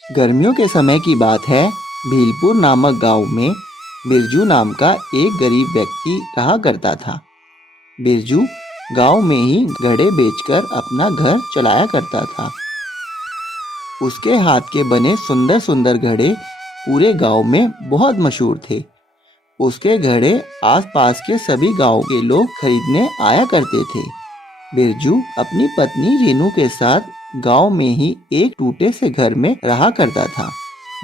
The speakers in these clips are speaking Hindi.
गर्मियों के समय की बात है। भीलपुर नामक गांव में बिरजू नाम का एक गरीब व्यक्ति रहा करता था। बिरजू गांव में ही घड़े बेचकर अपना घर चलाया करता था। उसके हाथ के बने सुंदर सुंदर घड़े पूरे गांव में बहुत मशहूर थे। उसके घड़े आसपास के सभी गांव के लोग खरीदने आया करते थे। बिरजू अपनी पत्नी रेनू के साथ गांव में ही एक टूटे से घर में रहा करता था।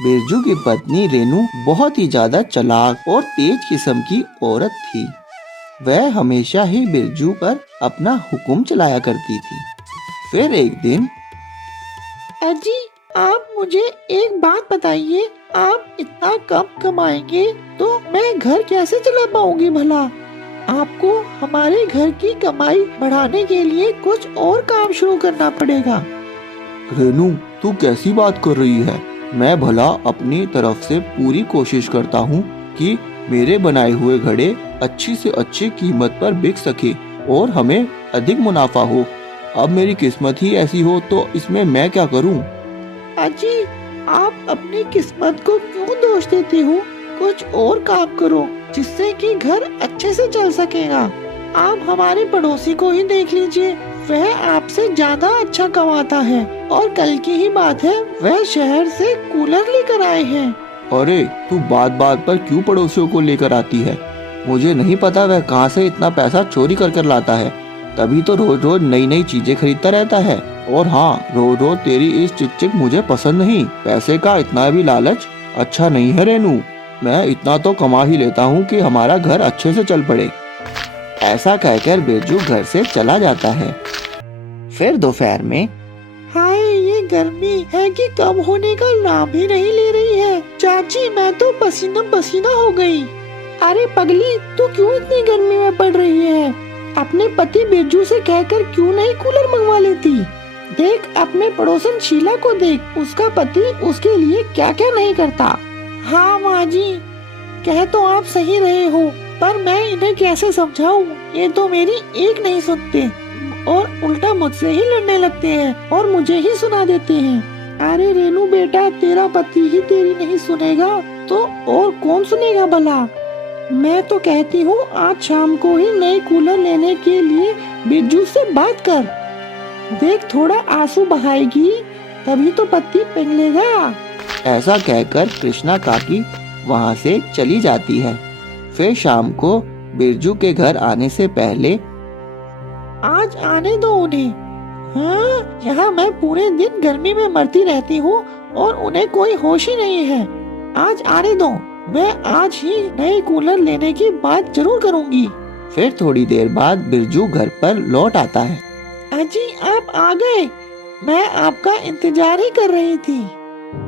बिरजू की पत्नी रेनू बहुत ही ज्यादा चालाक और तेज किस्म की औरत थी। वह हमेशा ही बिरजू पर अपना हुक्म चलाया करती थी। फिर एक दिन, अजी, आप मुझे एक बात बताइए, आप इतना कम कमाएंगे तो मैं घर कैसे चला पाऊंगी भला? आपको हमारे घर की कमाई बढ़ाने के लिए कुछ और काम शुरू करना पड़ेगा। रेनू, तू कैसी बात कर रही है? मैं भला अपनी तरफ से पूरी कोशिश करता हूँ कि मेरे बनाए हुए घड़े अच्छी से अच्छी कीमत पर बिक सके और हमें अधिक मुनाफा हो। अब मेरी किस्मत ही ऐसी हो तो इसमें मैं क्या करूँ? अजी, आप अपनी किस्मत को क्यों दोष देते हो? कुछ और काम करो जिससे कि घर अच्छे से चल सकेगा। आप हमारे पड़ोसी को ही देख लीजिए, वह आपसे ज्यादा अच्छा कमाता है और कल की ही बात है, वह शहर से कूलर लेकर आए हैं। अरे, तू बात बात पर क्यों पड़ोसियों को लेकर आती है? मुझे नहीं पता वह कहाँ से इतना पैसा चोरी कर कर लाता है। तभी तो रोज रोज नई नई चीजें खरीदता रहता है। और हाँ, रोज रोज तेरी इस चिकचिक मुझे पसंद नहीं। पैसे का इतना भी लालच अच्छा नहीं है रेनू। मैं इतना तो कमा ही लेता हूँ कि हमारा घर अच्छे से चल पड़े। ऐसा कहकर बिरजू घर से चला जाता है। फिर दोपहर में, हाय, ये गर्मी है कि कम होने का नाम ही नहीं ले रही है। चाची, मैं तो पसीना पसीना हो गई। अरे पगली, तू क्यों इतनी गर्मी में पड़ रही है? अपने पति बिरजू से कहकर क्यों नहीं कूलर मंगवा लेती? देख अपने पड़ोसन शीला को देख, उसका पति उसके लिए क्या क्या नहीं करता। हाँ माँ जी, कह तो आप सही रहे हो, पर मैं इन्हें कैसे समझाऊं? ये तो मेरी एक नहीं सुनते और उल्टा मुझसे ही लड़ने लगते हैं और मुझे ही सुना देते हैं। अरे रेनू बेटा, तेरा पति ही तेरी नहीं सुनेगा तो और कौन सुनेगा भला? मैं तो कहती हूँ आज शाम को ही नए कूलर लेने के लिए बिरजू से बात कर। देख, थोड़ा आंसू बहाएगी तभी तो पति पिघलेगा। ऐसा कहकर कृष्णा काकी वहाँ से चली जाती है। फिर शाम को बिरजू के घर आने से पहले, आज आने दो उन्हें। हाँ, यहाँ मैं पूरे दिन गर्मी में मरती रहती हूँ और उन्हें कोई होश ही नहीं है। आज आने दो, मैं आज ही नए कूलर लेने की बात जरूर करूँगी। फिर थोड़ी देर बाद बिरजू घर पर लौट आता है। अजी, आप आ गए, मैं आपका इंतजार ही कर रही थी।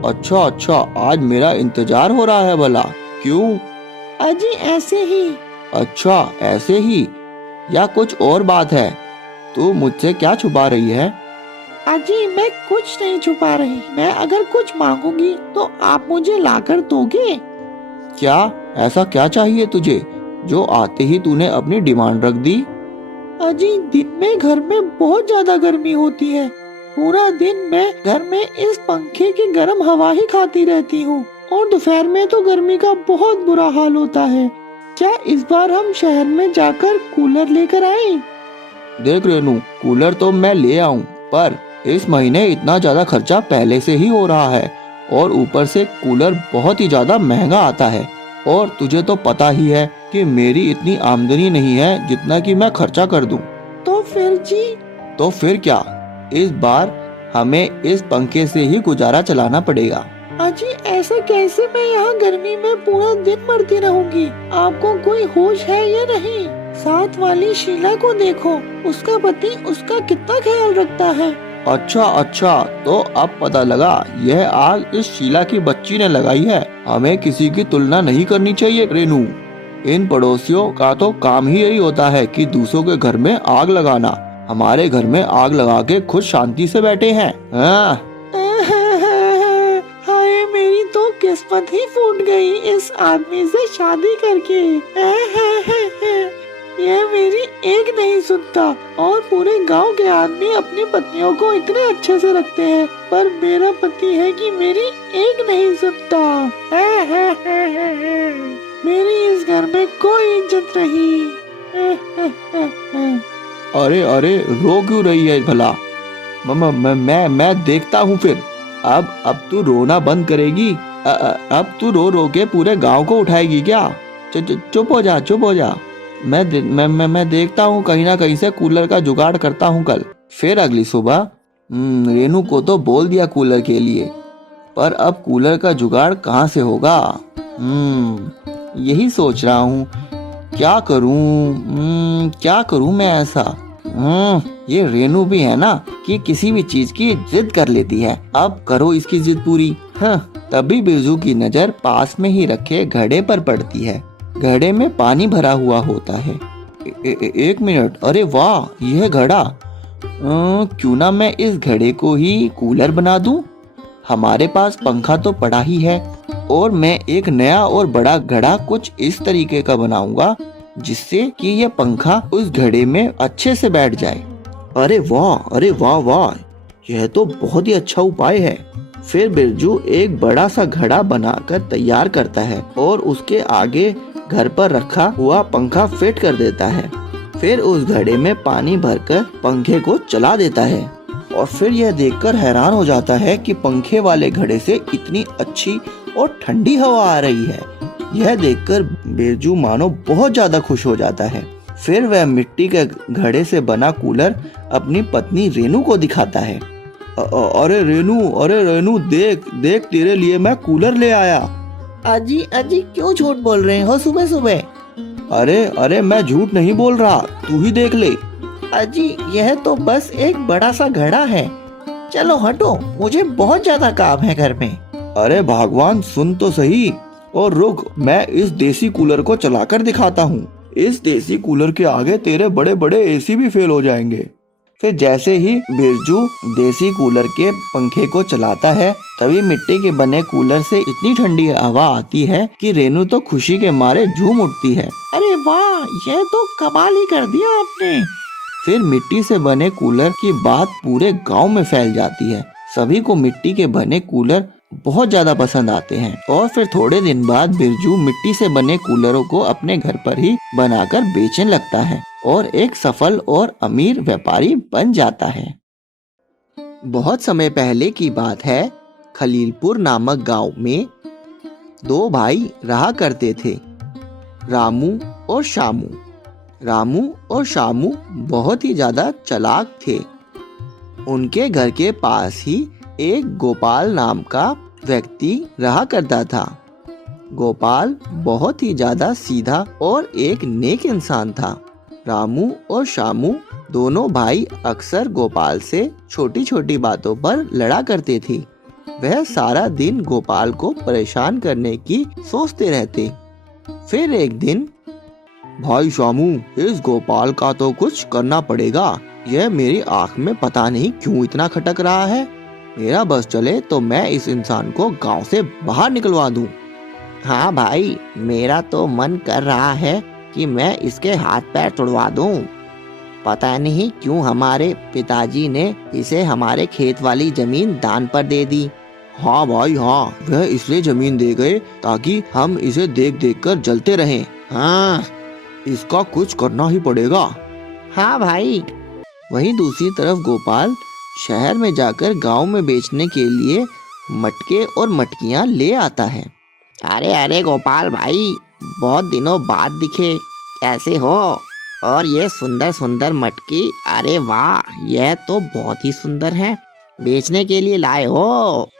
अच्छा अच्छा, आज मेरा इंतजार हो रहा है भला? क्यों? अजी ऐसे ही। अच्छा, ऐसे ही या कुछ और बात है? तू मुझसे क्या छुपा रही है? अजी, मैं कुछ नहीं छुपा रही। मैं अगर कुछ मांगूंगी तो आप मुझे लाकर दोगे? क्या? ऐसा क्या चाहिए तुझे जो आते ही तूने अपनी डिमांड रख दी? अजी, दिन में घर में बहुत ज्यादा गर्मी होती है। पूरा दिन मैं घर में इस पंखे की गर्म हवा ही खाती रहती हूँ और दोपहर में तो गर्मी का बहुत बुरा हाल होता है। क्या इस बार हम शहर में जाकर कूलर लेकर आए? देख रेनू, कूलर तो मैं ले आऊं, पर इस महीने इतना ज्यादा खर्चा पहले से ही हो रहा है और ऊपर से कूलर बहुत ही ज्यादा महंगा आता है। और तुझे तो पता ही है कि मेरी इतनी आमदनी नहीं है जितना कि मैं खर्चा कर दूं। तो फिर जी? तो फिर क्या, इस बार हमें इस पंखे से ही गुजारा चलाना पड़ेगा। अजी, ऐसा कैसे? मैं यहाँ गर्मी में पूरा दिन मरती रहूंगी। आपको कोई होश है या नहीं? साथ वाली शीला को देखो, उसका पति उसका कितना ख्याल रखता है। अच्छा अच्छा, तो अब पता लगा यह आग इस शीला की बच्ची ने लगाई है। हमें किसी की तुलना नहीं करनी चाहिए रेनू। इन पड़ोसियों का तो काम ही यही होता है कि दूसरों के घर में आग लगाना। हमारे घर में आग लगा के खुद शांति से बैठे हैं। हाँ। हाय, मेरी तो किस्मत ही फूट गई इस आदमी से शादी करके। यह मेरी एक नहीं सुनता और पूरे गांव के आदमी अपनी पत्नियों को इतने अच्छे से रखते हैं, पर मेरा पति है कि मेरी एक नहीं सुनता। मेरी इस घर में कोई इज्जत नहीं। अरे अरे रो क्यों रही है भला? मैं देखता हूँ फिर। अब तू रोना बंद करेगी? अब तू रो रो के पूरे गांव को उठाएगी क्या? चुप हो जा, चुप हो जा। मैं देखता हूँ, कहीं ना कहीं से कूलर का जुगाड़ करता हूँ कल। फिर अगली सुबह रेनू को तो बोल दिया कूलर के लिए, पर अब कूलर का जुगाड़ कहाँ से होगा? यही सोच रहा हूँ, क्या करूँ मैं ऐसा। ये रेनू भी है ना कि किसी भी चीज की जिद कर लेती है। अब करो इसकी जिद पूरी। तभी बिरजू की नजर पास में ही रखे घड़े पर पड़ती है। घड़े में पानी भरा हुआ होता है। एक मिनट, अरे वाह, यह घड़ा। क्यों ना मैं इस घड़े को ही कूलर बना दूं? हमारे पास पंखा तो पड़ा ही है, और मैं एक नया और बड़ा घड़ा कुछ इस तरीके का बनाऊंगा जिससे कि यह पंखा उस घड़े में अच्छे से बैठ जाए। अरे वाह वाह, यह तो बहुत ही अच्छा उपाय है। फिर बिरजू एक बड़ा सा घड़ा बनाकर तैयार करता है और उसके आगे घर पर रखा हुआ पंखा फिट कर देता है। फिर उस घड़े में पानी भरकर पंखे को चला देता है, और फिर यह देखकर हैरान हो जाता है कि पंखे वाले घड़े से इतनी अच्छी और ठंडी हवा आ रही है। यह देखकर बिरजू मानो बहुत ज्यादा खुश हो जाता है। फिर वह मिट्टी के घड़े से बना कूलर अपनी पत्नी रेनू को दिखाता है। अरे रेनू, देख तेरे लिए मैं कूलर ले आया। अजी क्यों झूठ बोल रहे हो सुबह सुबह? अरे मैं झूठ नहीं बोल रहा, तू ही देख ले। अजी यह तो बस एक बड़ा सा घड़ा है। चलो हटो, मुझे बहुत ज्यादा काम है घर में। अरे भगवान, सुन तो सही और रुक, मैं इस देसी कूलर को चलाकर दिखाता हूँ। इस देसी कूलर के आगे तेरे बड़े बड़े एसी भी फेल हो जाएंगे। फिर जैसे ही बिरजू देसी कूलर के पंखे को चलाता है, तभी मिट्टी के बने कूलर से इतनी ठंडी हवा आती है कि रेनू तो खुशी के मारे झूम उठती है। अरे वाह, यह तो कमाल ही कर दिया आपने। फिर मिट्टी से बने कूलर की बात पूरे गांव में फैल जाती है। सभी को मिट्टी के बने कूलर बहुत ज्यादा पसंद आते हैं, और फिर थोड़े दिन बाद बिरजू मिट्टी से बने कूलरों को अपने घर पर ही बनाकर बेचने लगता है और एक सफल और अमीर व्यापारी बन जाता है। बहुत समय पहले की बात है। खलीलपुर नामक गांव में दो भाई रहा करते थे, रामू और शामू। रामू और शामू बहुत ही ज्यादा चालाक थे। उनके घर के पास ही एक गोपाल नाम का व्यक्ति रहा करता था। गोपाल बहुत ही ज्यादा सीधा और एक नेक इंसान था। रामू और शामू दोनों भाई अक्सर गोपाल से छोटी छोटी बातों पर लड़ा करते थे। वह सारा दिन गोपाल को परेशान करने की सोचते रहते। फिर एक दिन, भाई शामू, इस गोपाल का तो कुछ करना पड़ेगा। यह मेरी आंख में पता नहीं क्यों इतना खटक रहा है। मेरा बस चले तो मैं इस इंसान को गांव से बाहर निकलवा दूं। हाँ भाई, मेरा तो मन कर रहा है कि मैं इसके हाथ पैर तोड़वा दूं। पता नहीं क्यों हमारे पिताजी ने इसे हमारे खेत वाली जमीन दान पर दे दी। हाँ भाई हाँ, वह इसलिए जमीन दे गए ताकि हम इसे देख देख कर जलते रहें। हाँ, इसका कुछ करना ही पड़ेगा। हाँ भाई। वहीं दूसरी तरफ गोपाल शहर में जाकर गांव में बेचने के लिए मटके और मटकियां ले आता है। अरे गोपाल भाई, बहुत दिनों बाद दिखे, कैसे हो? और ये सुंदर सुंदर मटकी, अरे वाह, यह तो बहुत ही सुंदर है। बेचने के लिए लाए हो?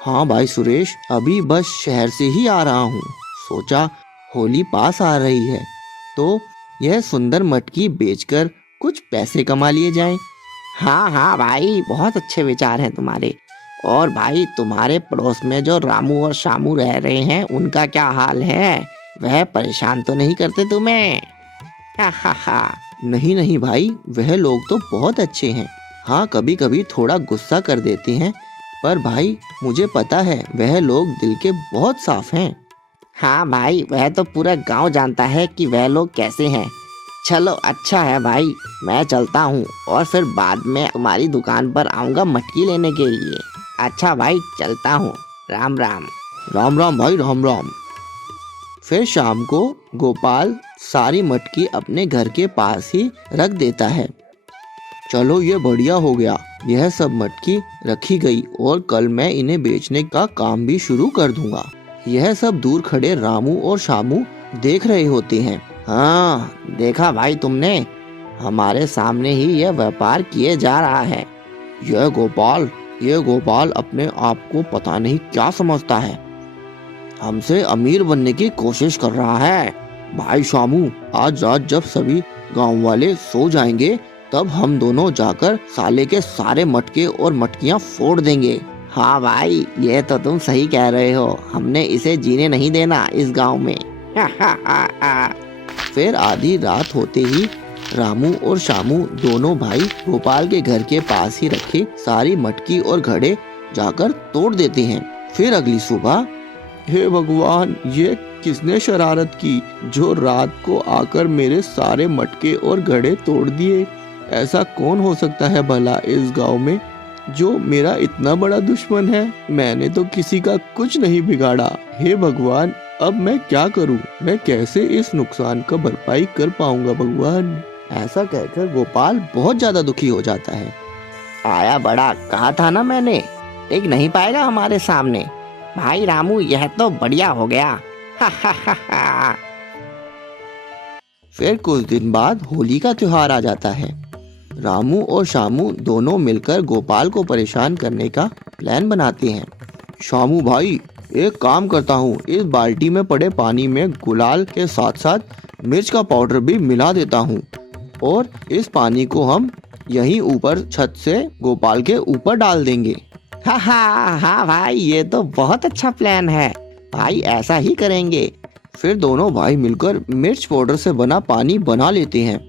हाँ भाई सुरेश, अभी बस शहर से ही आ रहा हूँ। सोचा होली पास आ रही है तो यह सुंदर मटकी बेचकर कुछ पैसे कमा लिए जाएं। हाँ भाई, बहुत अच्छे विचार हैं तुम्हारे। और भाई, तुम्हारे पड़ोस में जो रामू और शामू रह रहे हैं, उनका क्या हाल है? वह परेशान तो नहीं करते तुम्हें? हा। नहीं भाई, वह लोग तो बहुत अच्छे हैं। हाँ, कभी कभी थोड़ा गुस्सा कर देते हैं, पर भाई मुझे पता है वह लोग दिल के बहुत साफ हैं। हाँ भाई, वह तो पूरा गांव जानता है कि वह लोग कैसे हैं। चलो अच्छा है भाई, मैं चलता हूँ और फिर बाद में तुम्हारी दुकान पर आऊँगा मटकी लेने के लिए। अच्छा भाई चलता हूँ, राम राम। राम राम भाई, राम राम। फिर शाम को गोपाल सारी मटकी अपने घर के पास ही रख देता है। चलो ये बढ़िया हो गया, यह सब मटकी रखी गई और कल मैं इन्हें बेचने का काम भी शुरू कर दूंगा। यह सब दूर खड़े रामू और शामू देख रहे होते हैं। हाँ देखा भाई तुमने, हमारे सामने ही यह व्यापार किए जा रहा है। यह गोपाल अपने आप को पता नहीं क्या समझता है, हमसे अमीर बनने की कोशिश कर रहा है। भाई शामू, आज रात जब सभी गांव वाले सो जाएंगे तब हम दोनों जाकर साले के सारे मटके और मटकियां फोड़ देंगे। हाँ भाई ये तो तुम सही कह रहे हो, हमने इसे जीने नहीं देना इस गांव में। फिर आधी रात होते ही रामू और शामू दोनों भाई गोपाल के घर के पास ही रखे सारी मटकी और घड़े जाकर तोड़ देते हैं। फिर अगली सुबह, हे भगवान, ये किसने शरारत की जो रात को आकर मेरे सारे मटके और घड़े तोड़ दिए? ऐसा कौन हो सकता है भला इस गांव में जो मेरा इतना बड़ा दुश्मन है? मैंने तो किसी का कुछ नहीं बिगाड़ा। हे भगवान, अब मैं क्या करूं? मैं कैसे इस नुकसान का भरपाई कर पाऊंगा भगवान? ऐसा कहकर गोपाल बहुत ज्यादा दुखी हो जाता है। आया बड़ा, कहा था ना मैंने, टिक नहीं पाएगा हमारे सामने। भाई रामू यह तो बढ़िया हो गया। फिर कुछ दिन बाद होली का त्योहार आ जाता है। रामू और शामू दोनों मिलकर गोपाल को परेशान करने का प्लान बनाते हैं। शामू भाई, एक काम करता हूँ, इस बाल्टी में पड़े पानी में गुलाल के साथ साथ मिर्च का पाउडर भी मिला देता हूँ और इस पानी को हम यहीं ऊपर छत से गोपाल के ऊपर डाल देंगे। हाँ भाई ये तो बहुत अच्छा प्लान है भाई, ऐसा ही करेंगे। फिर दोनों भाई मिलकर मिर्च पाउडर से बना पानी बना लेते हैं।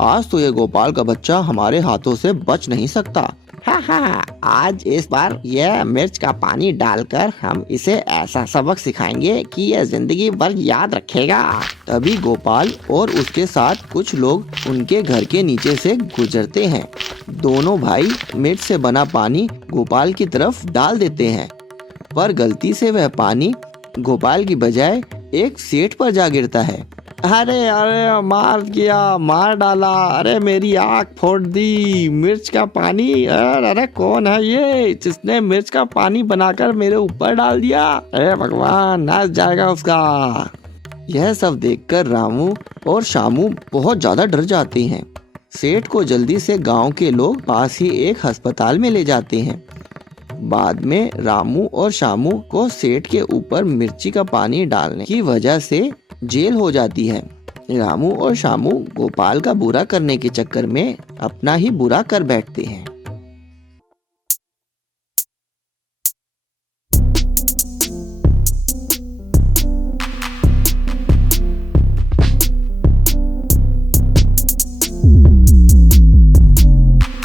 आज तो ये गोपाल का बच्चा हमारे हाथों से बच नहीं सकता। हाँ, आज इस बार यह मिर्च का पानी डालकर हम इसे ऐसा सबक सिखाएंगे कि यह जिंदगी भर याद रखेगा। तभी गोपाल और उसके साथ कुछ लोग उनके घर के नीचे से गुजरते हैं। दोनों भाई मिर्च से बना पानी गोपाल की तरफ डाल देते हैं, पर गलती से वह पानी गोपाल की बजाय एक सेठ पर जा गिरता है। अरे मार डाला, अरे मेरी आँख फोड़ दी। मिर्च का पानी, अरे कौन है ये जिसने मिर्च का पानी बनाकर मेरे ऊपर डाल दिया? अरे भगवान, नाच जाएगा उसका। यह सब देखकर रामू और शामू बहुत ज्यादा डर जाते हैं। सेठ को जल्दी से गांव के लोग पास ही एक अस्पताल में ले जाते हैं। बाद में रामू और शामू को सेठ के ऊपर मिर्ची का पानी डालने की वजह से जेल हो जाती है। रामू और शामू गोपाल का बुरा करने के चक्कर में अपना ही बुरा कर बैठते हैं।